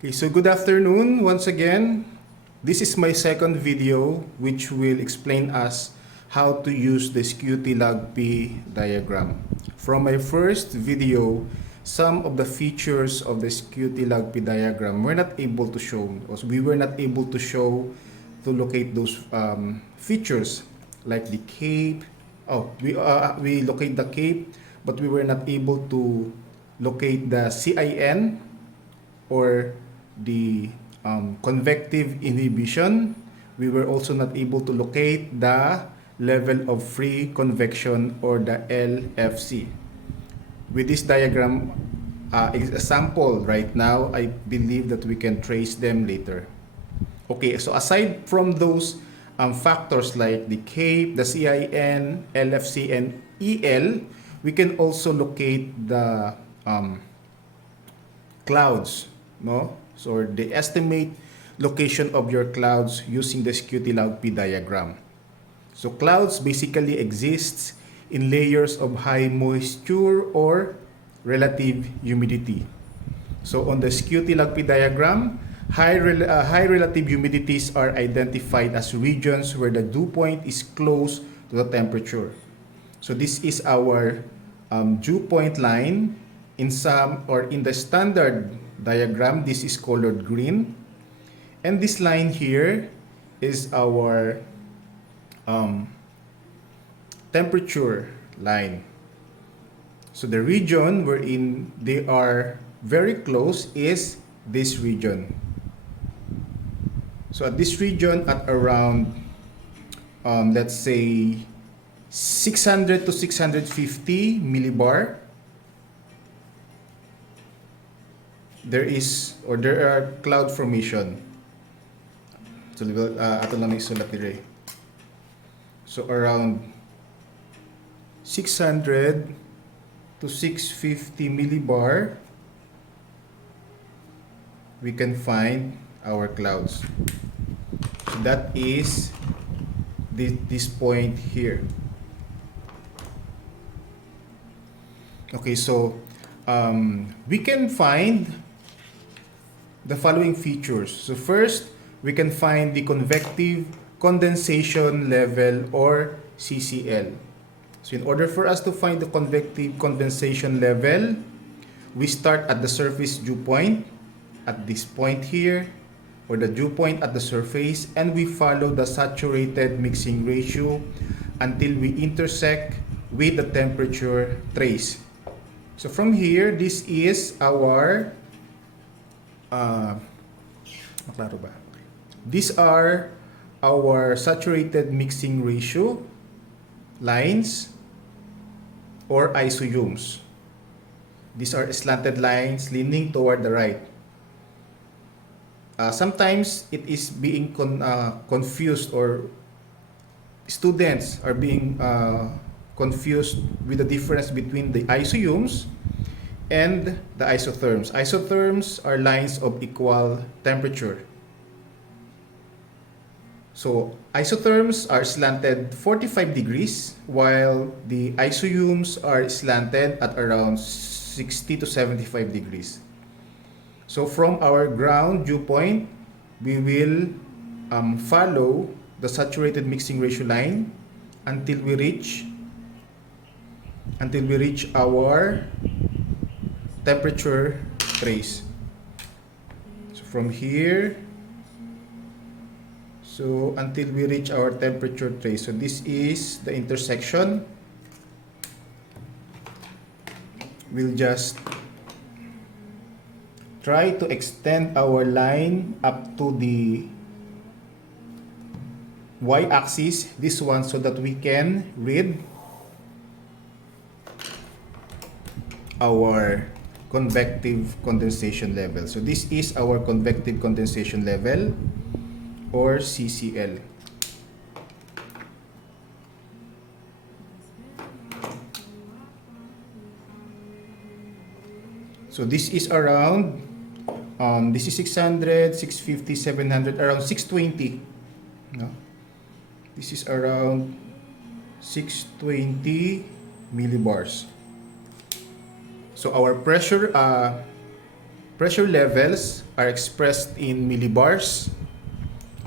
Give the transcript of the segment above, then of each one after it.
Okay, so good afternoon once again. This is my second video which will explain us how to use the Skew-T Log-P diagram. From my first video, some of the features of the Skew-T Log-P diagram were not able to show, because we were not able to show to locate those features like the cape. We locate the cape, but we were not able to locate the CIN or the convective inhibition. We were also not able to locate the level of free convection or the LFC. With this diagram example right now, I believe that we can trace them later. Okay, so aside from those factors like the cape, the CIN, LFC, and EL, we can also locate the clouds, no? So they estimate location of your clouds using the Skew-T Log-P diagram. So clouds basically exists in layers of high moisture or relative humidity. So on the Skew-T Log-P diagram, high relative humidities are identified as regions where the dew point is close to the temperature. So this is our dew point line. In the standard diagram, this is colored green, and this line here is our temperature line. So the region wherein they are very close is this region. So at this region, at around let's say 600 to 650 millibar, there are cloud formation. So ato lang isulat dire. So around 600 to 650 millibar, we can find our clouds. So that is this point here. Okay, so we can find the following features. So first, we can find the convective condensation level or CCL. So in order for us to find the convective condensation level, we start at the surface dew point at this point here, or the dew point at the surface, and we follow the saturated mixing ratio until we intersect with the temperature trace. So from here, this is our these are our saturated mixing ratio lines or isohyums. These are slanted lines leaning toward the right. Sometimes it is being confused, or students are being confused with the difference between the isohyums and the isotherms. Isotherms are lines of equal temperature. So isotherms are slanted 45 degrees, while the isohyums are slanted at around 60 to 75 degrees. So from our ground dew point, we will follow the saturated mixing ratio line until we reach our temperature trace. So from here, so until we reach our temperature trace. So this is the intersection. We'll just try to extend our line up to the y-axis, this one, so that we can read our convective condensation level. So this is our convective condensation level or CCL. So this is around this is 600, 650, 700, around 620. No? This is around 620 millibars. So our pressure pressure levels are expressed in millibars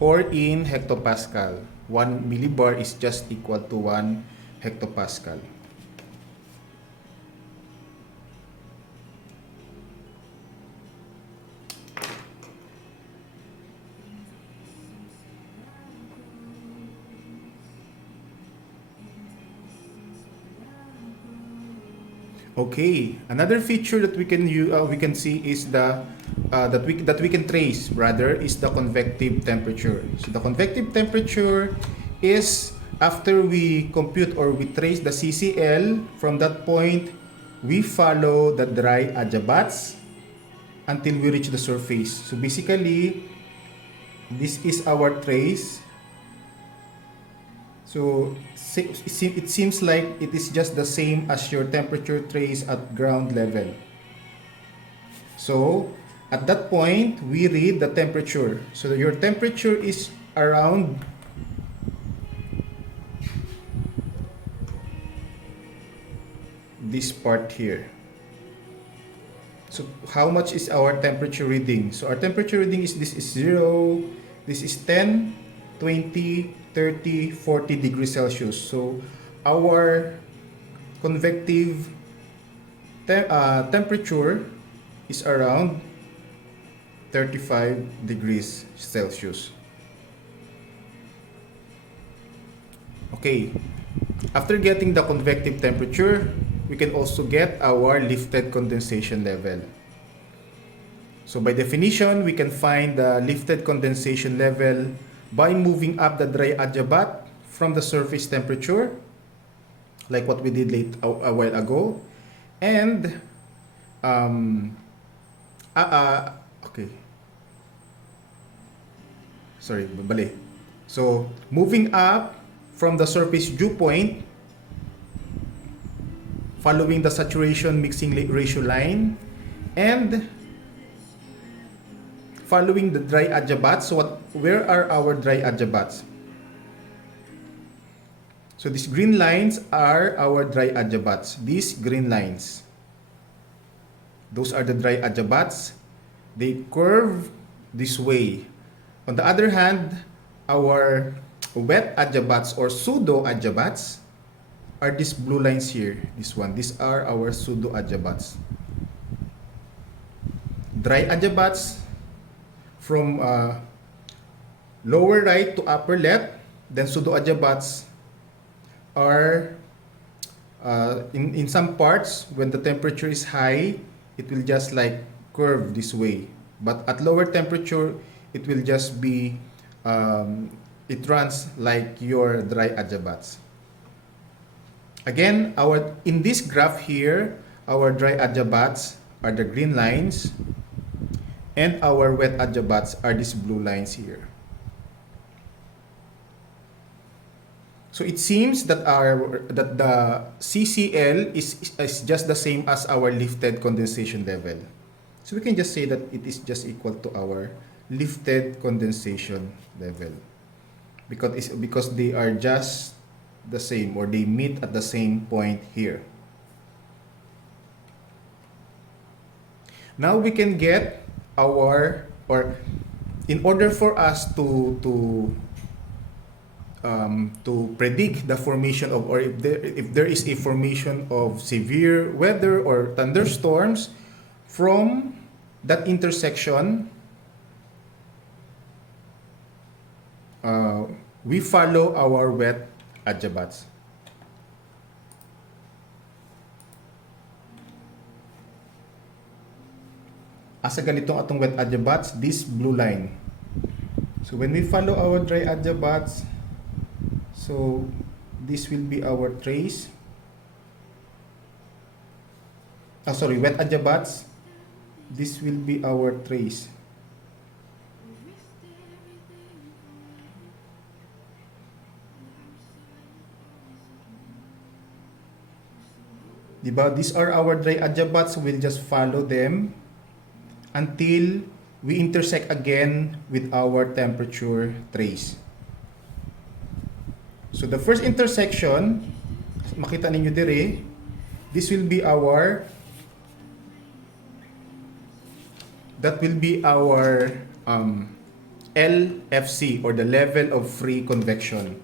or in hectopascal. 1 millibar is just equal to 1 hectopascal. Okay, another feature that we can see is the that we can trace rather is the convective temperature. So the convective temperature is after we compute or we trace the CCL, from that point we follow the dry adiabats until we reach the surface. So basically this is our trace. So it seems like it is just the same as your temperature trace at ground level. So at that point, we read the temperature. So your temperature is around this part here. So how much is our temperature reading? So our temperature reading is, this is 0, this is 10, 20, 30, 40 degrees Celsius. So our convective temperature is around 35 degrees Celsius. Okay, after getting the convective temperature, we can also get our lifted condensation level. So by definition, we can find the lifted condensation level by moving up the dry adiabat from the surface temperature, like what we did a while ago, and okay. Sorry, bali. So moving up from the surface dew point, following the saturation mixing ratio line, and following the dry adiabats. So where are our dry adiabats? So these green lines are our dry adiabats. These green lines, those are the dry adiabats. They curve this way. On the other hand, our wet adiabats or pseudo adiabats are these blue lines here. This one. These are our pseudo adiabats. Dry adiabats from lower right to upper left, then pseudo adiabats are in some parts when the temperature is high, it will just like curve this way, but at lower temperature it will just be it runs like your dry adiabats. Again, in this graph here, our dry adiabats are the green lines, and our wet adiabats are these blue lines here. So it seems that the CCL is just the same as our lifted condensation level. So we can just say that it is just equal to our lifted condensation level, because they are just the same, or they meet at the same point here. Now we can get our, or in order for us to predict the formation of, or if there is a formation of severe weather or thunderstorms from that intersection, we follow our wet adiabats. Asa ganitong atong wet adiabats, this blue line. So when we follow our dry adiabats, so this will be our trace. Wet adiabats. This will be our trace. Diba? These are our dry adiabats. We'll just follow them until we intersect again with our temperature trace. So the first intersection, makita ninyo dire, this will be our that will be our LFC, or the level of free convection.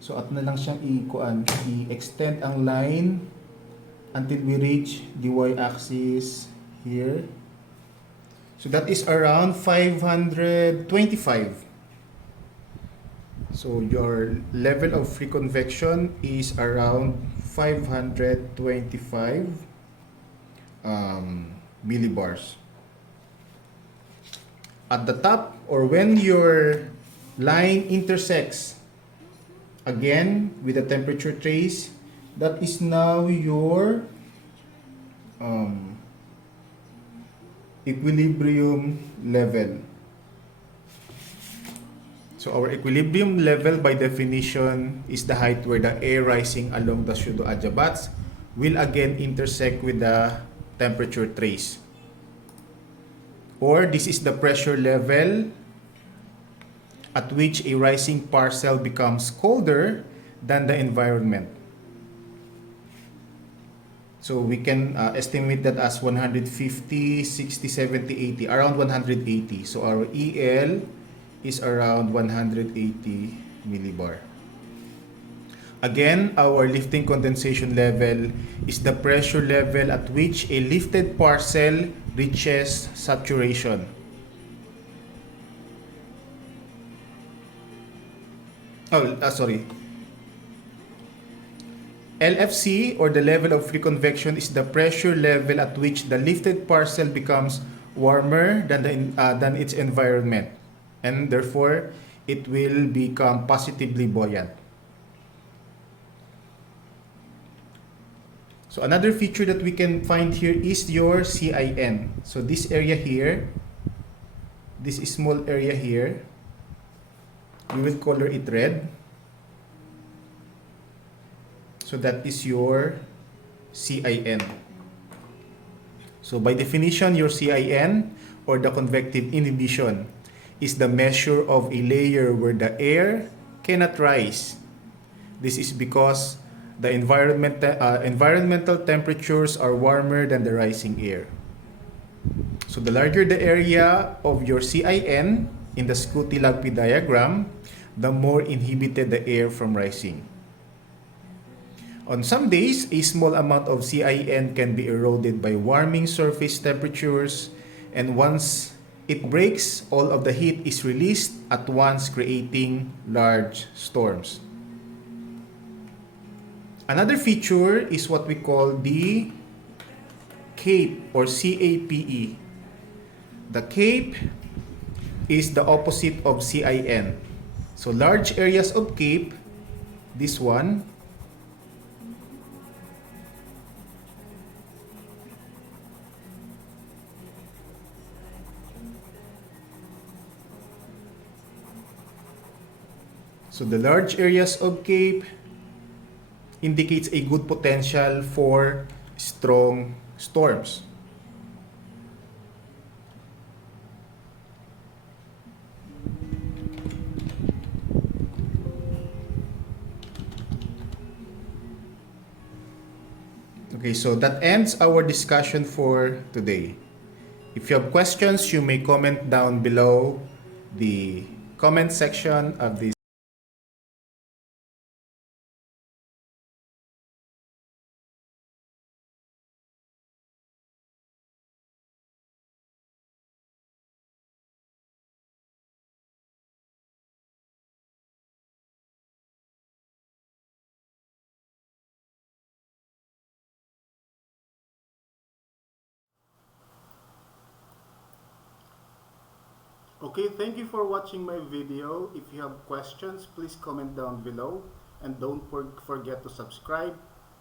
So at na lang siyang i-extend ang line until we reach the y-axis here. So that is around 525. So your level of free convection is around 525 millibars. At the top, or when your line intersects again with the temperature trace, that is now your equilibrium level. So our equilibrium level by definition is the height where the air rising along the pseudo-adiabats will again intersect with the temperature trace. Or this is the pressure level at which a rising parcel becomes colder than the environment. So we can estimate that as 150, 60, 70, 80, around 180. So our EL is around 180 millibar. Again, our lifting condensation level is the pressure level at which a lifted parcel reaches saturation. LFC, or the level of free convection, is the pressure level at which the lifted parcel becomes warmer than its environment, and therefore it will become positively buoyant. So another feature that we can find here is your CIN. So this area here, this small area here, we will color it red. So that is your CIN. So by definition, your CIN, or the convective inhibition, is the measure of a layer where the air cannot rise. This is because the environmental temperatures are warmer than the rising air. So the larger the area of your CIN in the Skew-T Log-P diagram, the more inhibited the air from rising. On some days, a small amount of CIN can be eroded by warming surface temperatures, and once it breaks, all of the heat is released at once, creating large storms. Another feature is what we call the CAPE, or CAPE. The CAPE is the opposite of CIN. So large areas of CAPE, this one, so the large areas of CAPE indicates a good potential for strong storms. Okay, so that ends our discussion for today. If you have questions, you may comment down below the comment section of this. Okay, thank you for watching my video. If you have questions, please comment down below, and don't forget to subscribe,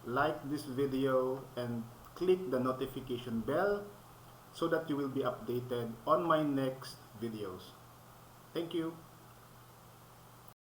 like this video, and click the notification bell so that you will be updated on my next videos. Thank you.